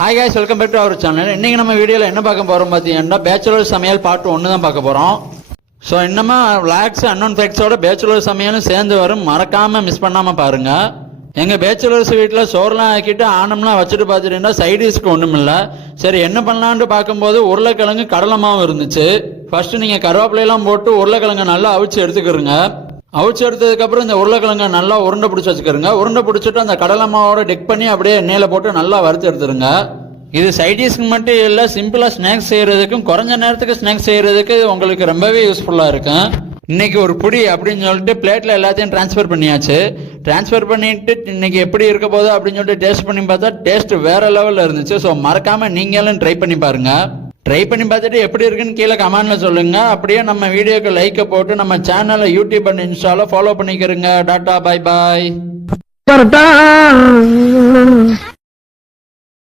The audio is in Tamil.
Hi guys, welcome back to our channel. இன்னைக்கு நம்ம வீடியோவில் என்ன பார்க்க போகிறோம் பார்த்தீங்கன்னா பேச்சுலர் சமையல் பார்ட் 1 தான் பார்க்க போகிறோம். ஸோ இன்னமா வ்ளாக்ஸ் அன்னோன் ஃபேக்ட்ஸோட பேச்சுலர் சமையலும் சேர்ந்து வரும், மறக்காமல் மிஸ் பண்ணாமல் பாருங்கள். எங்கள் பேச்சுலர்ஸ் வீட்டில் சோறுலாம் ஆக்கிட்டு ஆனம்லாம் வச்சுட்டு பார்த்துட்டீங்கன்னா சைடிஷ்க்கு ஒன்றும் இல்லை. சரி என்ன பண்ணலான்ட்டு பார்க்கும்போது உருளைக்கிழங்கு கடலை மாவு இருந்துச்சு. ஃபர்ஸ்ட் நீங்கள் கருவேப்பிலையெல்லாம் போட்டு உருளைக்கிழங்கு நல்லா அவிச்சு எடுத்துக்கிறங்க. அவிச்சு எடுத்ததுக்கப்புறம் இந்த உருளைக்கிழங்க நல்லா உருண்டை பிடிச்சி வச்சுக்கிறங்க. உருண்டை பிடிச்சிட்டு அந்த கடலை மாவோட டெக் பண்ணி அப்படியே எண்ணெயில் போட்டு நல்லா வறுத்து எடுத்துருங்க. இது சைடிஷ்க்கு மட்டும் இல்லை, சிம்பிளாக ஸ்நாக்ஸ் செய்கிறதுக்கும் குறைஞ்ச நேரத்துக்கு ஸ்நாக்ஸ் செய்கிறதுக்கு உங்களுக்கு ரொம்பவே யூஸ்ஃபுல்லாக இருக்கும். இன்னைக்கு ஒரு புடி அப்படின்னு சொல்லிட்டு பிளேட்டில் எல்லாத்தையும் ட்ரான்ஸ்ஃபர் பண்ணியாச்சு. ட்ரான்ஸ்ஃபர் பண்ணிட்டு இன்னைக்கு எப்படி இருக்க போதோ அப்படின்னு சொல்லிட்டு டேஸ்ட் பண்ணி பார்த்தா டேஸ்ட் வேற லெவலில் இருந்துச்சு. ஸோ மறக்காமல் நீங்களும் ட்ரை பண்ணி பாருங்க. ட்ரை பண்ணி பார்த்துட்டு எப்படி இருக்குன்னு கீழே கமெண்ட்ல சொல்லுங்க. அப்படியே நம்ம வீடியோக்கு லைக்கை போட்டு நம்ம சேனலை யூடியூப் அண்ட் இன்ஸ்டால ஃபாலோ பண்ணிக்கிறங்க. டாட்டா, பை பாய்.